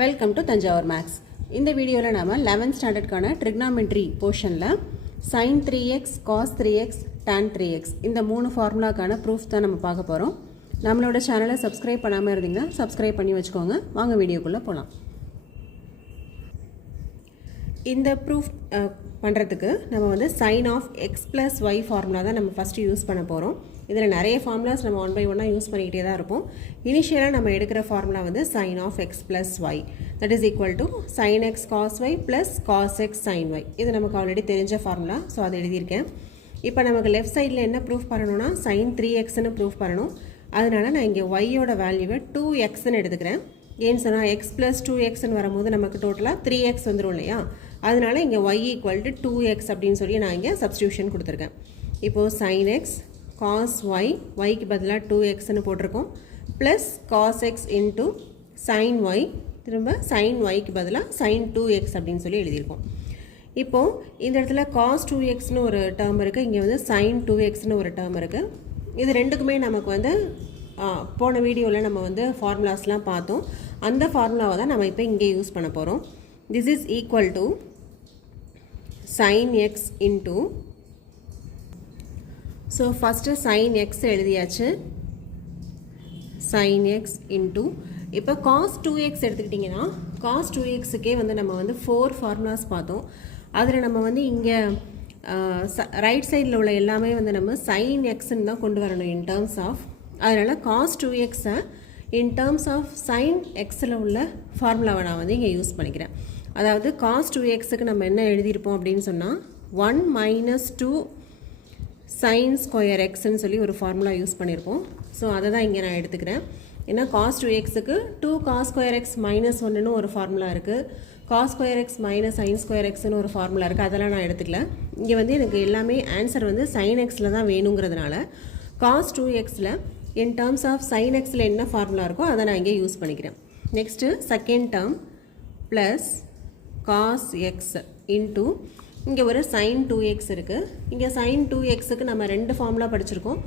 Welcome to Thanjavur maths. இந்த வீடியோவில் நாம் 11th ஸ்டாண்டர்டுக்கான ட்ரிக்னாமெட்ரி போர்ஷனில் sin 3x, cos 3x, tan 3x இந்த 3 ஃபார்முலாக்கான ப்ரூஃப் தான் நம்ம பார்க்க போகிறோம். நம்மளோட சேனலை சப்ஸ்கிரைப் பண்ணாமல் இருந்தீங்கன்னா சப்ஸ்கிரைப் பண்ணி வச்சுக்கோங்க. வாங்க வீடியோக்குள்ளே போகலாம். இந்த ப்ரூஃப் பண்ணுறதுக்கு நம்ம வந்து sin of x plus y formula தான் நம்ம ஃபஸ்ட்டு யூஸ் பண்ண போகிறோம். இதில் நிறைய ஃபார்முலாஸ் நம்ம ஒன் பை ஒன்னாக யூஸ் பண்ணிக்கிட்டே தான் இருப்போம். இனிஷியலாக நம்ம எடுக்கிற ஃபார்முலா வந்து sin of x plus y that is equal to sin x cos y plus cos x sin y. இது நமக்கு ஆல்ரெடி தெரிஞ்ச ஃபார்முலா, ஸோ அதை எழுதியிருக்கேன். இப்போ நமக்கு லெஃப்ட் சைடில் என்ன ப்ரூஃப் பண்ணணும்னா sin 3xன்னு ப்ரூஃப் பண்ணணும். அதனால் நான் இங்கே y-யோட வேல்யூவை 2xன்னு எடுத்துக்கிறேன். ஏன்னு சொன்னால் x plus 2xன்னு வரும்போது நமக்கு டோட்டலாக 3x வந்துடும் இல்லையா? அதனால் இங்கே y equal to 2x அப்படின்னு சொல்லி நான் இங்கே சப்ஸ்டியூஷன் கொடுத்துருக்கேன். இப்போது sin x cos y, yக்கு பதிலாக 2xன்னு போட்டிருக்கோம், plus cos x into sin y, திரும்ப sin yக்கு பதிலாக sin 2x அப்படின்னு சொல்லி எழுதியிருக்கோம். இப்போது இந்த இடத்துல cos 2xன்னு ஒரு டேர்ம் இருக்குது, இங்கே வந்து sin 2xன்னு ஒரு டேர்ம் இருக்குது. இது ரெண்டுக்குமே நமக்கு வந்து போன வீடியோவில் நம்ம வந்து ஃபார்முலாஸ்லாம் பார்த்தோம். அந்த ஃபார்முலாவை தான் நம்ம இப்போ இங்கே யூஸ் பண்ண போகிறோம். This is equal to sin x into, so first sin x எழுதியாச்சு, sin x இன்ட்டு இப்போ cos 2x எடுத்துக்கிட்டிங்கன்னா cos 2xக்கே வந்து நம்ம வந்து 4 ஃபார்முலாஸ் பார்த்தோம். அதில் நம்ம வந்து இங்கே ரைட் சைடில் உள்ள எல்லாமே வந்து நம்ம sin xன்னு தான் கொண்டு வரணும் இன் டேர்ம்ஸ் ஆஃப். அதனால் cos 2xை இன் டேர்ம்ஸ் ஆஃப் sin xயில் உள்ள ஃபார்முலாவை நான் வந்து இங்கே யூஸ் பண்ணிக்கிறேன். அதாவது cos 2xக்கு நம்ம என்ன எழுதியிருப்போம் அப்படின்னு சொன்னால் 1 minus 2 sin square xன்னு சொல்லி ஒரு ஃபார்முலா யூஸ் பண்ணியிருப்போம். ஸோ அதை தான் இங்கே நான் எடுத்துக்கிறேன். ஏன்னா cos 2xக்கு 2 cos square x minus 1ன்னு ஒரு ஃபார்முலா இருக்குது, cos square x minus sin square xன்னு ஒரு ஃபார்முலா இருக்குது. அதெல்லாம் நான் எடுத்துக்கல. இங்கே வந்து எனக்கு எல்லாமே ஆன்சர் வந்து sin xயில் தான் வேணுங்கிறதுனால cos 2xயில் இன் டேர்ம்ஸ் ஆஃப் sin xயில் என்ன ஃபார்முலா இருக்கோ அதை நான் இங்கே யூஸ் பண்ணிக்கிறேன். Next second term plus cos x into இங்கே ஒரு sin 2x இருக்குது. இங்கே sin 2xக்கு நம்ம ரெண்டு ஃபார்முலா படிச்சிருக்கோம்.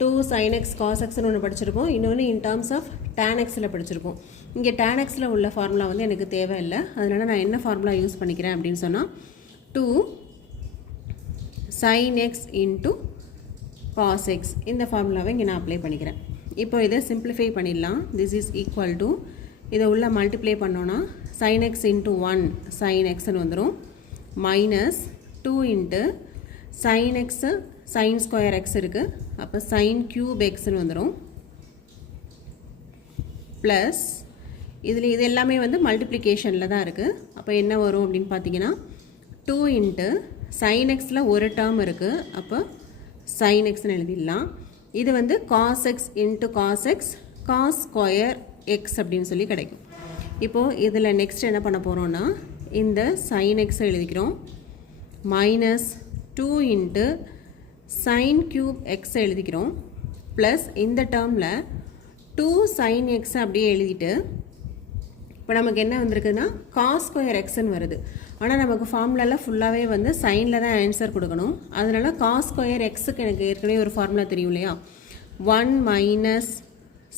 2 sin x cos xன்னு ஒன்று படிச்சிருக்கோம், இன்னொன்று இன் டேர்ம்ஸ் ஆஃப் tan xயில் படிச்சிருக்கோம். இங்கே tan xயில் உள்ள ஃபார்முலா வந்து எனக்கு தேவையில்லை. அதனால் நான் என்ன ஃபார்முலா யூஸ் பண்ணிக்கிறேன் அப்படின்னு சொன்னால் 2 sin x into cos x இந்த ஃபார்முலாவை இங்கே நான் அப்ளை பண்ணிக்கிறேன். இப்போ இதை சிம்பிளிஃபை பண்ணிடலாம். திஸ் இஸ் ஈக்குவல் டு இதை உள்ள மல்டிப்ளை பண்ணோன்னா sin x இன்ட்டு 1 sin xன்னு வந்துடும், minus 2 into sin x sin square x இருக்குது, அப்போ sin cube xன்னு வந்துடும், ப்ளஸ் இதில் இது எல்லாமே வந்து மல்டிப்ளிகேஷனில் தான் இருக்குது. அப்போ என்ன வரும் அப்படின்னு பார்த்தீங்கன்னா 2 இன்ட்டு sin xயில் ஒரு டேர்ம் இருக்குது, அப்போ sin xன்னு எழுதிடலாம். இது வந்து cos x into cos x cos square x அப்படின்னு சொல்லி கிடைக்கும். இப்போது இதில் நெக்ஸ்ட் என்ன பண்ண போகிறோன்னா இந்த sin x எழுதிக்கிறோம், minus 2 into sin cube x எழுதிக்கிறோம், ப்ளஸ் இந்த டேர்மில் 2 sin x அப்படியே எழுதிட்டு இப்போ நமக்கு என்ன வந்திருக்குன்னா cos ஸ்கொயர் xன்னு வருது. ஆனால் நமக்கு ஃபார்முலாவில் ஃபுல்லாகவே வந்து சைனில் தான் ஆன்சர் கொடுக்கணும். அதனால் cos ஸ்கொயர் xக்கு எனக்கு ஏற்கனவே ஒரு ஃபார்முலா தெரியும் இல்லையா, 1 மைனஸ்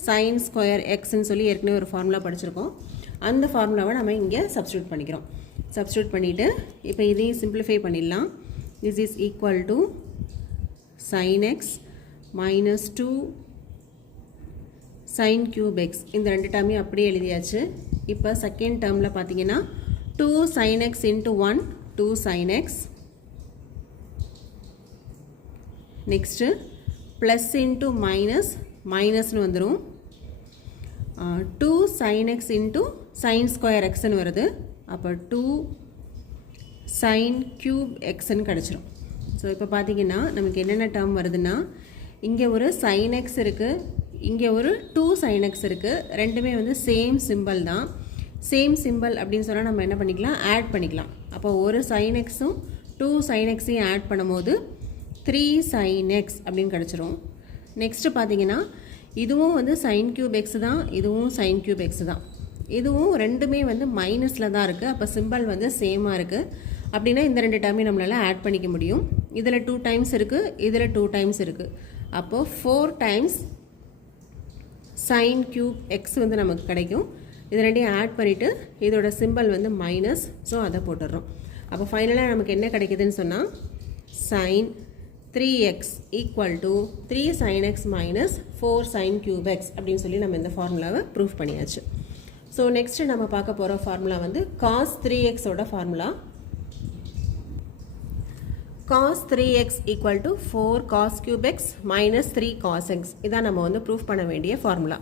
sin ஸ்கொயர் xன்னு சொல்லி ஏற்கனவே ஒரு ஃபார்முலா படிச்சிருக்கோம். அந்த ஃபார்முலாவை நம்ம இங்கே சப்ஸ்டியூட் பண்ணிக்கிறோம். சப்ஸ்டியூட் பண்ணிவிட்டு இப்போ இதையும் சிம்பிளிஃபை பண்ணிடலாம். This is equal to sin x minus 2 sin cube x இந்த ரெண்டு டேர்மையும் அப்படியே எழுதியாச்சு. இப்போ செகண்ட் டேர்மில் பார்த்தீங்கன்னா 2 sin x into 1 2 sin x, next plus into minus மைனஸ்னு வந்துடும், 2 sin x into sin square xன்னு வருது, அப்போ 2 sin cube xன்னு கிடச்சிரும். ஸோ இப்போ பார்த்தீங்கன்னா நமக்கு என்னென்ன டேர்ம் வருதுன்னா இங்கே ஒரு sin x இருக்குது, இங்கே ஒரு 2 sin x இருக்குது, ரெண்டுமே வந்து சேம் சிம்பிள் தான். சேம் சிம்பிள் அப்படின்னு சொன்னால் நம்ம என்ன பண்ணிக்கலாம், ஆட் பண்ணிக்கலாம். அப்போ ஒரு sin xும் 2 sin xையும் ஆட் பண்ணும்போது 3 sin x அப்படின்னு கிடச்சிரும். நெக்ஸ்ட்டு பார்த்தீங்கன்னா இதுவும் வந்து sin cube x தான், இதுவும் sin cube x தான். இதுவும் ரெண்டுமே வந்து மைனஸில் தான் இருக்குது, அப்போ சிம்பிள் வந்து சேமாக இருக்குது. அப்படின்னா இந்த ரெண்டு டேர்மையும் நம்மளால் ஆட் பண்ணிக்க முடியும். இதில் 2 டைம்ஸ் இருக்குது, இதில் 2 டைம்ஸ் இருக்குது, அப்போது 4 டைம்ஸ் sin cube x வந்து நமக்கு கிடைக்கும். இது ரெண்டையும் ஆட் பண்ணிவிட்டு இதோட சிம்பிள் வந்து மைனஸ், ஸோ அதை போட்டுடுறோம். அப்போ ஃபைனலாக நமக்கு என்ன கிடைக்குதுன்னு சொன்னால் sin 3x equal to 3 sin x minus 4 sin cube x அப்படின்னு சொல்லி நம்ம இந்த ஃபார்முலாவை ப்ரூஃப் பண்ணியாச்சு. ஸோ நெக்ஸ்ட்டு நம்ம பார்க்க போகிற ஃபார்முலா வந்து cos 3x ஓட formula. cos 3x equal to 4 cos cube x minus 3 cos x இதான் நம்ம வந்து ப்ரூஃப் பண்ண வேண்டிய ஃபார்முலா.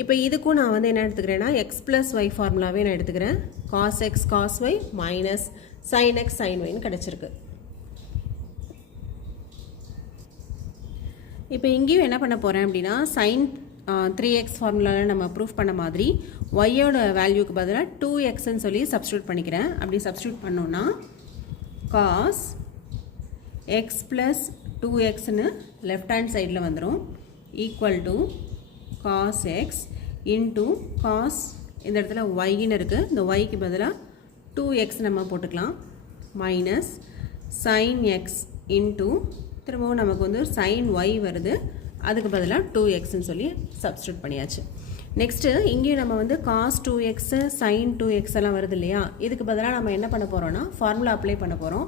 இப்போ இதுக்கும் நான் வந்து என்ன எடுத்துக்கிறேன்னா எக்ஸ் ப்ளஸ் ஒய் ஃபார்முலாவே நான் எடுத்துக்கிறேன். cos x cos y minus sin x sin yன்னு கிடச்சிருக்கு. இப்போ இங்கேயும் என்ன பண்ண போகிறேன் அப்படின்னா sin 3x ஃபார்முலாவில் நம்ம ப்ரூஃப் பண்ண மாதிரி ஒய்யோட வேல்யூக்கு பதிலாக 2xன்னு சொல்லி சப்ஸ்டியூட் பண்ணிக்கிறேன். அப்படி சப்ஸ்டியூட் பண்ணோன்னா cos x ப்ளஸ் 2xன்னு லெஃப்ட் ஹேண்ட் சைடில் வந்துடும் equal to cos x into cos இந்த இடத்துல yன்னு இருக்குது, இந்த yக்கு பதிலாக 2x நம்ம போட்டுக்கலாம் மைனஸ் sin x இன்ட்டு திரும்பவும் நமக்கு வந்து sin y வருது, அதுக்கு பதிலாக 2xன்னு சொல்லி சப்ஸ்டியூட் பண்ணியாச்சு. நெக்ஸ்ட்டு இங்கேயும் நம்ம வந்து cos 2x sin 2x எல்லாம் வருது இல்லையா, இதுக்கு பதிலாக நம்ம என்ன பண்ண போகிறோன்னா ஃபார்முலா அப்ளை பண்ண போகிறோம்.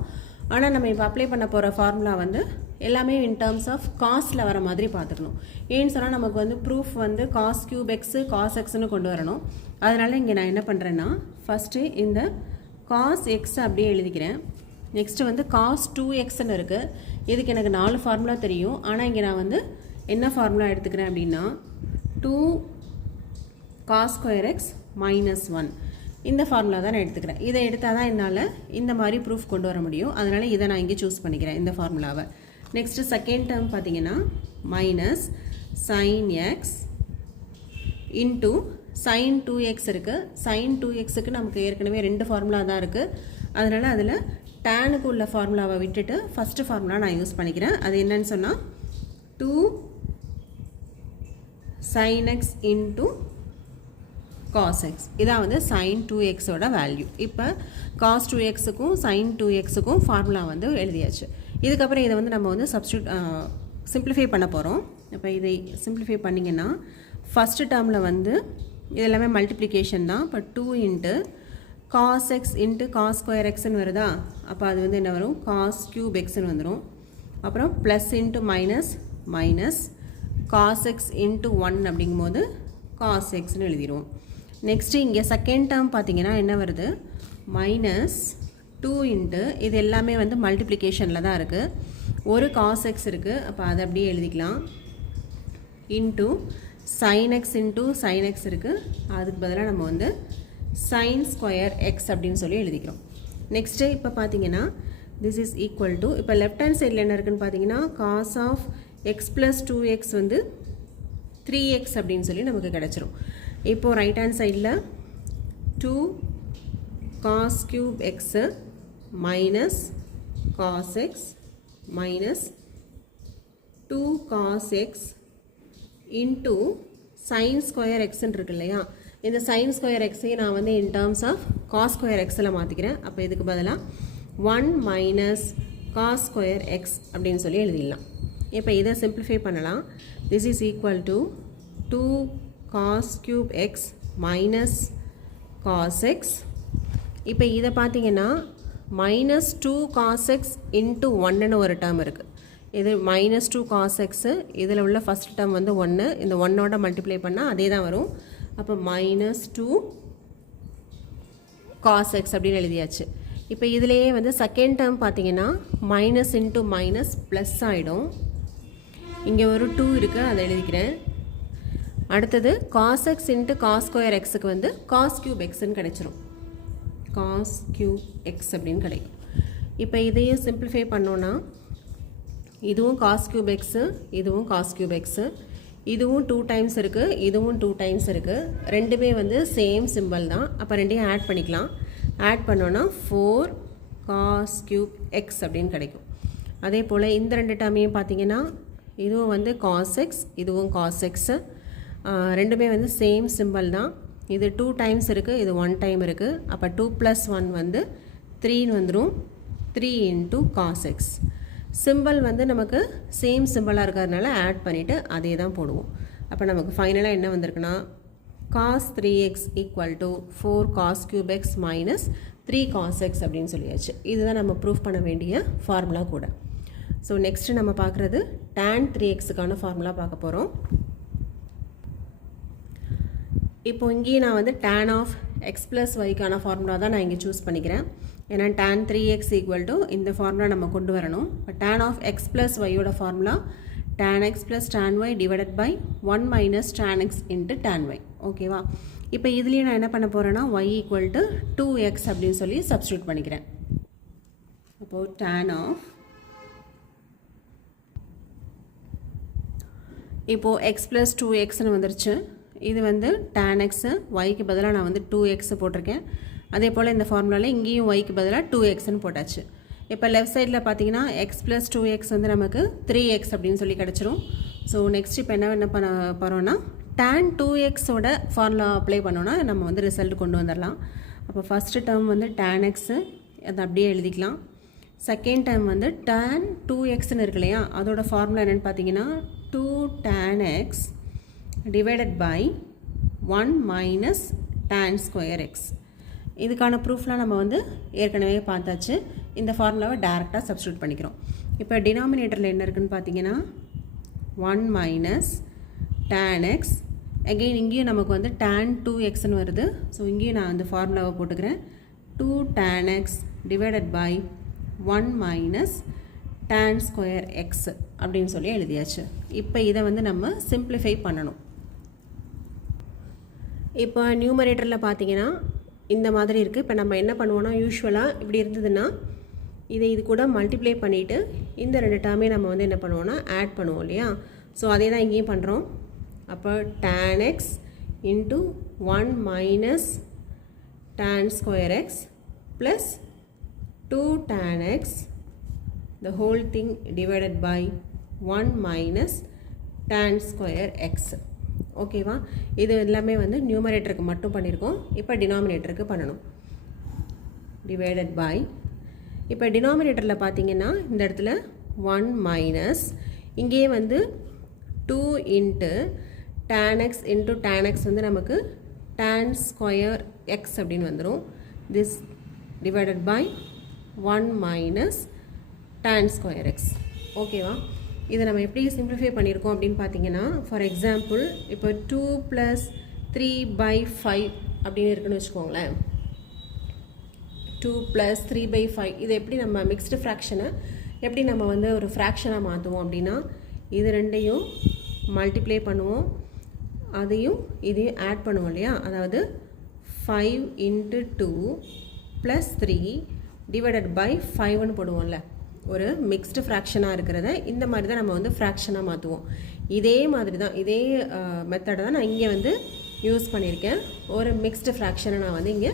ஆனால் நம்ம இப்போ அப்ளை பண்ண போகிற ஃபார்முலா வந்து எல்லாமே இன் டேர்ம்ஸ் ஆஃப் காஸ்ட்டில் வர மாதிரி பார்த்துக்கணும். ஏன்னு சொன்னால் நமக்கு வந்து ப்ரூஃப் வந்து cos cube x cos xன்னு கொண்டு வரணும். அதனால் இங்கே நான் என்ன பண்ணுறேன்னா ஃபஸ்ட்டு இந்த cos x அப்படியே எழுதிக்கிறேன். நெக்ஸ்ட்டு வந்து cos 2xன்னு இருக்குது, இதுக்கு எனக்கு 4 ஃபார்முலா தெரியும். ஆனால் இங்கே நான் வந்து என்ன ஃபார்முலா எடுத்துக்கிறேன் அப்படின்னா 2 cos square x மைனஸ் 1 இந்த ஃபார்முலா தான் நான் எடுத்துக்கிறேன். இதை எடுத்தால் தான் என்னால் இந்த மாதிரி ப்ரூஃப் கொண்டு வர முடியும். அதனால் இதை நான் இங்கே சூஸ் பண்ணிக்கிறேன் இந்த ஃபார்முலாவை. நெக்ஸ்ட்டு செகண்ட் டேர்ம் பார்த்தீங்கன்னா minus sin x into sin 2x இருக்குது. sin 2xக்கு நமக்கு ஏற்கனவே 2 ஃபார்முலா தான் இருக்குது. அதனால் அதில் டேனுக்கு உள்ள ஃபார்முலாவை விட்டுட்டு ஃபஸ்ட்டு ஃபார்முலா நான் யூஸ் பண்ணிக்கிறேன். அது என்னன்னு சொன்னால் 2 sin x into cos x இதான் வந்து sin 2x ஓட வேல்யூ. இப்போ cos 2xக்கும் sin 2xக்கும் ஃபார்முலா வந்து எழுதியாச்சு. இதுக்கப்புறம் இதை வந்து நம்ம வந்து சிம்பிளிஃபை பண்ண போகிறோம். இப்போ இதை சிம்பிளிஃபை பண்ணிங்கன்னா ஃபஸ்ட்டு டேர்மில் வந்து இது எல்லாமே மல்டிப்ளிகேஷன் தான். இப்போ 2 into cos x into cos square xன்னு வருதா, அப்போ அது வந்து என்ன வரும் cos cube xன்னு வந்துடும். அப்புறம் plus into minus minus cos x into 1 அப்படிங்கும்போது cos xன்னு எழுதிடுவோம். நெக்ஸ்ட்டு இங்கே செகண்ட் டேர்ம் பார்த்தீங்கன்னா என்ன வருது மைனஸ் 2 இன்ட்டு இது எல்லாமே வந்து மல்டிப்ளிகேஷனில் தான் இருக்குது. ஒரு cos x இருக்குது, அப்போ அதை அப்படியே எழுதிக்கலாம். Into sin x into sin x இருக்குது, அதுக்கு பதிலாக நம்ம வந்து sin square x அப்படின்னு சொல்லி எழுதிக்கிறோம். நெக்ஸ்ட்டு இப்போ பார்த்தீங்கன்னா திஸ் இஸ் ஈக்குவல் டு இப்போ லெஃப்ட் ஹேண்ட் சைடில் என்ன இருக்குன்னு பார்த்தீங்கன்னா cos of x plus 2x வந்து 3x அப்படின்னு சொல்லி நமக்கு கிடச்சிரும். இப்போது ரைட் ஹேண்ட் சைடில் 2 cos cube x minus cos x minus 2 cos x into sin square xன்னு இருக்கு இல்லையா, இந்த sin square xையும் நான் வந்து in terms of cos square xல் மாற்றிக்கிறேன். அப்போ இதுக்கு பதிலாக 1 மைனஸ் cos square x அப்படின்னு சொல்லி எழுதிடலாம். இப்போ இதை சிம்பிளிஃபை பண்ணலாம். This is equal to 2 cos cube x minus cos x. இப்போ இதை பார்த்தீங்கன்னா மைனஸ் 2 cos x இன்ட்டு 1ன்னு ஒரு டேர்ம் இருக்குது. இது மைனஸ் 2 cos x, இதில் உள்ள ஃபஸ்ட் டேர்ம் வந்து 1, இந்த 1ஓட மல்டிப்ளை பண்ணால் அதே தான் வரும். அப்போ மைனஸ் 2 cos x அப்படின்னு எழுதியாச்சு. இப்போ இதிலேயே வந்து செகண்ட் டேர்ம் பார்த்தீங்கன்னா மைனஸ் இன்ட்டு மைனஸ் ப்ளஸ் ஆகிடும். இங்கே ஒரு 2 இருக்குது, அதை எழுதிக்கிறேன். அடுத்தது cos x into cos square xக்கு வந்து cos cube xன்னு கிடைச்சிரும். cos cube x அப்படின்னு கிடைக்கும். இப்போ இதையும் சிம்பிளிஃபை பண்ணோன்னா இதுவும் cos cube x, இதுவும் cos cube x, இதுவும் 2 டைம்ஸ் இருக்குது, இதுவும் 2 டைம்ஸ் இருக்குது. ரெண்டுமே வந்து சேம் சிம்பிள் தான். அப்போ ரெண்டையும் ஆட் பண்ணிக்கலாம். ஆட் பண்ணோன்னா 4 cos cube x அப்படின்னு கிடைக்கும். அதே போல் இந்த ரெண்டு டேர்மையும் பார்த்தீங்கன்னா இதுவும் வந்து cos x, இதுவும் cos x, ரெண்டுமே வந்து சேம் சிம்பிள் தான். இது 2 டைம்ஸ் இருக்குது, இது 1 டைம் இருக்குது. அப்போ 2 + 1 வந்து 3ன்னு வந்துடும். 3 இன்ட்டு cos x. சிம்பிள் வந்து நமக்கு சேம் சிம்பிளாக இருக்கிறதுனால ஆட் பண்ணிவிட்டு அதே தான் போடுவோம். அப்போ நமக்கு ஃபைனலாக என்ன வந்திருக்குன்னா cos 3x equal to 4 cos cube x minus 3 cos x அப்படின்னு சொல்லியாச்சு. இதுதான் நம்ம ப்ரூஃப் பண்ண வேண்டிய ஃபார்முலா கூட. ஸோ நெக்ஸ்ட்டு நம்ம பார்க்குறது tan 3xக்கான ஃபார்முலா பார்க்க போகிறோம். இப்போ இங்கேயே நான் வந்து tan of x plus yக்கான ஃபார்முலா தான் நான் இங்கே சூஸ் பண்ணிக்கிறேன். ஏன்னா tan 3x equal to இந்த ஃபார்முலா நம்ம கொண்டு வரணும். இப்போ tan of x plus yயோட formula tan x plus tan y divided by 1 minus tan x into tan y. ஓகேவா? இப்போ இதுலேயே நான் என்ன பண்ண போகிறேன்னா y equal to 2x அப்படின்னு சொல்லி சப்ஸ்டியூட் பண்ணிக்கிறேன். அப்போது tan of இப்போது x plus 2xன்னு வந்துருச்சு. இது வந்து tan x yக்கு பதிலாக நான் வந்து 2x போட்டிருக்கேன். அதே போல் இந்த ஃபார்முலாவில் இங்கேயும் yக்கு பதிலாக 2xன்னு போட்டாச்சு. இப்போ லெஃப்ட் சைடில் பார்த்தீங்கன்னா x plus 2x வந்து நமக்கு 3x அப்படின்னு சொல்லி கிடச்சிரும். ஸோ நெக்ஸ்ட் இப்போ என்ன பண்ண போகிறோன்னா tan 2xோட ஃபார்முலா அப்ளை பண்ணோன்னா நம்ம வந்து ரிசல்ட் கொண்டு வந்துடலாம். அப்போ ஃபஸ்ட்டு டேர்ம் வந்து tan x அதை அப்படியே எழுதிக்கலாம். செகண்ட் டேர்ம் வந்து tan 2xன்னு இருக்கு இல்லையா, அதோட ஃபார்முலா என்னென்னு பார்த்தீங்கன்னா 2 tan x divided by 1 minus tan square x. இதுக்கான ப்ரூஃப்லாம் நம்ம வந்து ஏற்கனவே பார்த்தாச்சு. இந்த ஃபார்முலாவை டேரெக்டாக சப்ஸ்டியூட் பண்ணிக்கிறோம். இப்போ டினாமினேட்டரில் என்ன இருக்குதுன்னு பார்த்தீங்கன்னா 1 minus tan x. அகெயின் இங்கேயும் நமக்கு வந்து tan 2xன்னு வருது. ஸோ இங்கேயும் நான் அந்த ஃபார்முலாவை போட்டுக்கிறேன். 2 tan x divided by 1 minus tan square x அப்படின்னு சொல்லி எழுதியாச்சு. இப்போ இதை வந்து நம்ம சிம்பிளிஃபை பண்ணணும். இப்போ நியூமரேட்டரில் பார்த்தீங்கன்னா இந்த மாதிரி இருக்குது. இப்போ நம்ம என்ன பண்ணுவோன்னா யூஸ்வலாக இப்படி இருந்ததுன்னா இது கூட மல்டிப்ளை பண்ணிவிட்டு இந்த ரெண்டு டேர்மே நம்ம வந்து என்ன பண்ணுவோன்னா ஆட் பண்ணுவோம் இல்லையா. ஸோ அதே தான் இங்கேயும் பண்ணுறோம். அப்போ tan x into 1 minus tan square x plus 2 tan x the whole thing divided by 1 minus tan square x. ஓகேவா? இது எல்லாமே வந்து நியூமரேட்டருக்கு மட்டும் பண்ணியிருக்கோம். இப்போ டினாமினேட்டருக்கு பண்ணணும். டிவைடட் பை இப்போ டினாமினேட்டரில் பார்த்தீங்கன்னா இந்த இடத்துல 1 மைனஸ் இங்கேயே வந்து 2 into tan x into tan x வந்து நமக்கு tan ஸ்கொயர் x அப்படின்னு வந்துடும். This divided by 1 minus tan square x. ஓகேவா? இதை நம்ம எப்படி சிம்பிளிஃபை பண்ணியிருக்கோம் அப்படின்னு பார்த்தீங்கன்னா, ஃபார் எக்ஸாம்பிள் இப்போ 2 + 3/5 அப்படின்னு இருக்குன்னு வச்சுக்கோங்களேன். 2 + 3/5 இதை எப்படி நம்ம மிக்ஸ்டு ஃப்ராக்ஷனை எப்படி நம்ம வந்து ஒரு ஃப்ராக்ஷனாக மாற்றுவோம் அப்படின்னா, இது ரெண்டையும் மல்டிப்ளை பண்ணுவோம், அதையும் இதையும் ஆட் பண்ணுவோம் இல்லையா. அதாவது 5 × 2 + 3 டிவைடட் பை 5ன்னு போடுவோம்ல. ஒரு மிக்ஸ்டு ஃப்ராக்ஷனாக இருக்கிறத இந்த மாதிரி தான் நம்ம வந்து ஃப்ராக்ஷனாக மாற்றுவோம். இதே மாதிரி தான் இதே மெத்தடை தான் நான் இங்கே வந்து யூஸ் பண்ணியிருக்கேன். ஒரு மிக்ஸ்டு ஃப்ராக்ஷனை நான் வந்து இங்கே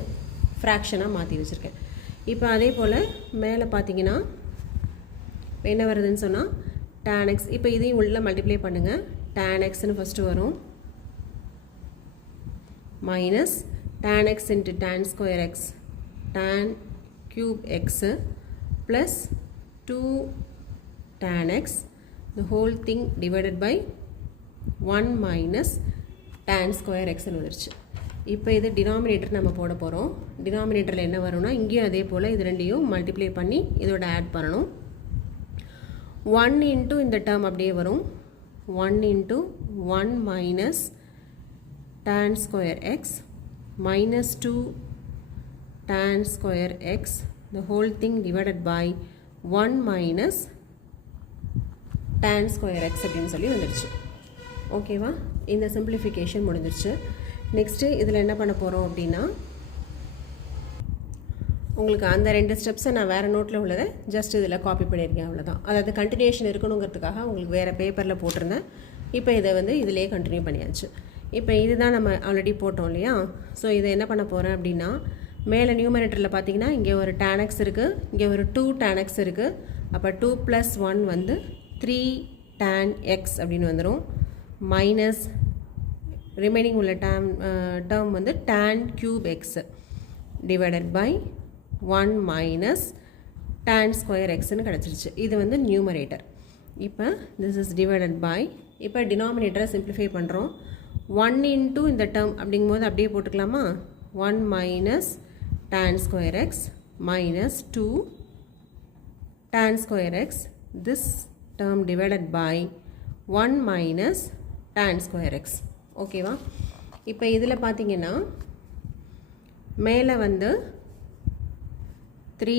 ஃப்ராக்ஷனாக மாற்றி வச்சுருக்கேன். இப்போ அதே போல் மேலே பார்த்தீங்கன்னா என்ன வருதுன்னு சொன்னால் tan x. இப்போ இதையும் உள்ள மல்டிப்ளை பண்ணுங்கள். tan xன்னு ஃபஸ்ட்டு வரும் minus tan x into tan square x tan cube x plus 2 tan x the whole thing divided by 1 minus tan square x வந்துருச்சு. இப்போ இது டினாமினேட்டர் நம்ம போட போகிறோம். டினாமினேட்டரில் என்ன வரும்னா இங்கேயும் அதே போல் இது ரெண்டையும் மல்டிப்ளை பண்ணி இதோட ஆட் பண்ணணும். 1 இன்ட்டு இந்த டேர்ம் அப்படியே வரும். 1 into 1 minus tan square x minus 2 tan square x the whole thing divided by 1 minus tan square x அப்படின்னு சொல்லி வந்துடுச்சு. ஓகேவா? இந்த சிம்பிளிஃபிகேஷன் முடிஞ்சிருச்சு. நெக்ஸ்ட்டு இதில் என்ன பண்ண போகிறோம் அப்படின்னா, உங்களுக்கு அந்த 2 ஸ்டெப்ஸை நான் வேறு நோட்டில் உள்ளதை ஜஸ்ட் இதில் காப்பி பண்ணியிருக்கேன், அவ்வளோதான். அதாவது கண்டினியூஷன் இருக்கணுங்கிறதுக்காக உங்களுக்கு வேறு பேப்பரில் போட்டிருந்தேன். இப்போ இதை வந்து இதிலே கண்டினியூ பண்ணியாச்சு. இப்போ இதுதான் நம்ம ஆல்ரெடி போட்டோம் இல்லையா. ஸோ இதை என்ன பண்ண போகிறேன் அப்படின்னா, மேலே நியூமரேட்டரில் பார்த்தீங்கன்னா இங்கே ஒரு tan x இருக்குது, இங்கே ஒரு 2 tan x இருக்குது. அப்போ 2 + 1 வந்து 3 tan x அப்படின்னு வந்துடும். மைனஸ் ரிமைனிங் உள்ள டேர்ம் வந்து tan cube x divided by 1 minus tan square எக்ஸ்ன்னு கிடச்சிருச்சு. இது வந்து நியூமரேட்டர். இப்போ திஸ் இஸ் டிவைடட் பை இப்போ டினாமினேட்டரை சிம்பிளிஃபை பண்ணுறோம். 1 into இந்த term அப்படிங்கும்போது அப்படியே போட்டுக்கலாமா 1 minus tan square x minus 2 tan square x this term divided by 1 minus tan square x ஓகேவா இப்போ இதில் பார்த்தீங்கன்னா மேலே வந்து 3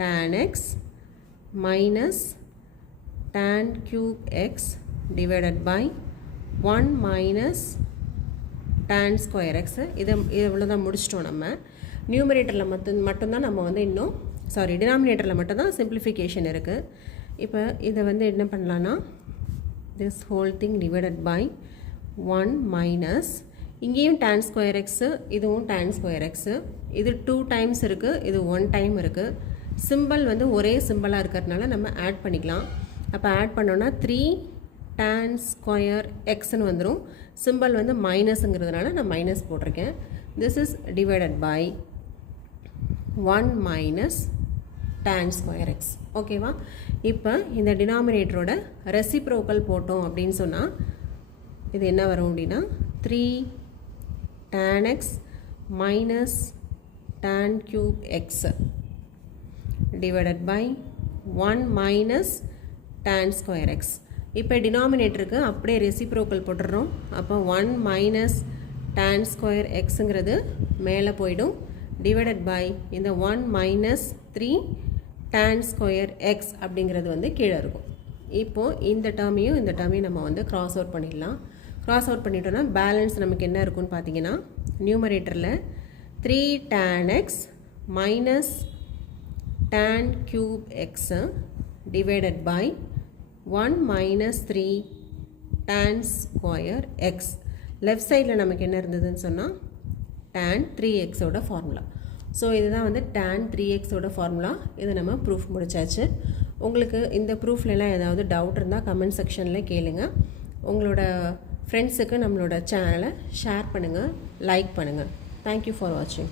tan x minus tan cube x divided by 1 minus tan square x இது இவ்வளோதான் முடிச்சிட்டோம் நம்ம நியூமரேட்டரில் மட்டும்தான் நம்ம வந்து இன்னும் டினாமினேட்டரில் மட்டும்தான் சிம்பிளிஃபிகேஷன் இருக்குது இப்போ இதை வந்து என்ன பண்ணலான்னா this whole thing divided by 1 minus இங்கேயும் tan square x இதுவும் tan square x இது 2 times இருக்குது இது 1 time இருக்குது சிம்பிள் வந்து ஒரே சிம்பிளாக இருக்கிறதுனால நம்ம ஆட் பண்ணிக்கலாம் அப்போ ஆட் பண்ணோன்னா 3 tan square xன்னு வந்துடும் சிம்பிள் வந்து மைனஸுங்கிறதுனால நான் மைனஸ் போட்டிருக்கேன் this is divided by 1 minus tan square x ஓகேவா இப்போ இந்த டினாமினேட்டரோட ரெசிப்ரோக்கல் போட்டோம் அப்படின்னு சொன்னால் இது என்ன வரும் அப்படின்னா 3 tan x minus tan cube x divided by 1 minus tan square x இப்போ டினாமினேட்டருக்கு அப்படியே ரெசிப்ரோக்கல் போட்டுடுறோம் அப்போ 1 minus tan square xங்கிறது மேலே போயிடும் divided by இந்த 1 minus 3 tan square x அப்படிங்கிறது வந்து கீழே இருக்கும் இப்போது இந்த டேர்மையும் நம்ம வந்து கிராஸ் அவுட் பண்ணிடலாம் கிராஸ் அவுட் பண்ணிட்டோன்னா பேலன்ஸ் நமக்கு என்ன இருக்குன்னு பார்த்தீங்கன்னா நியூமரேட்டரில் 3 tan x minus tan cube x divided by 1 minus 3 tan square x left சைடில் நமக்கு என்ன இருந்ததுன்னு சொன்னால் tan 3x ஓட ஃபார்முலா ஸோ இதுதான் வந்து tan 3x ஓட ஃபார்முலா இதை நம்ம ப்ரூஃப் முடிச்சாச்சு உங்களுக்கு இந்த ப்ரூஃப்லலாம் ஏதாவது டவுட் இருந்தால் கமெண்ட் செக்ஷனில் கேளுங்க உங்களோட ஃப்ரெண்ட்ஸுக்கு நம்மளோட சேனலை ஷேர் பண்ணுங்கள் லைக் பண்ணுங்கள் தேங்க்யூ ஃபார் வாட்சிங்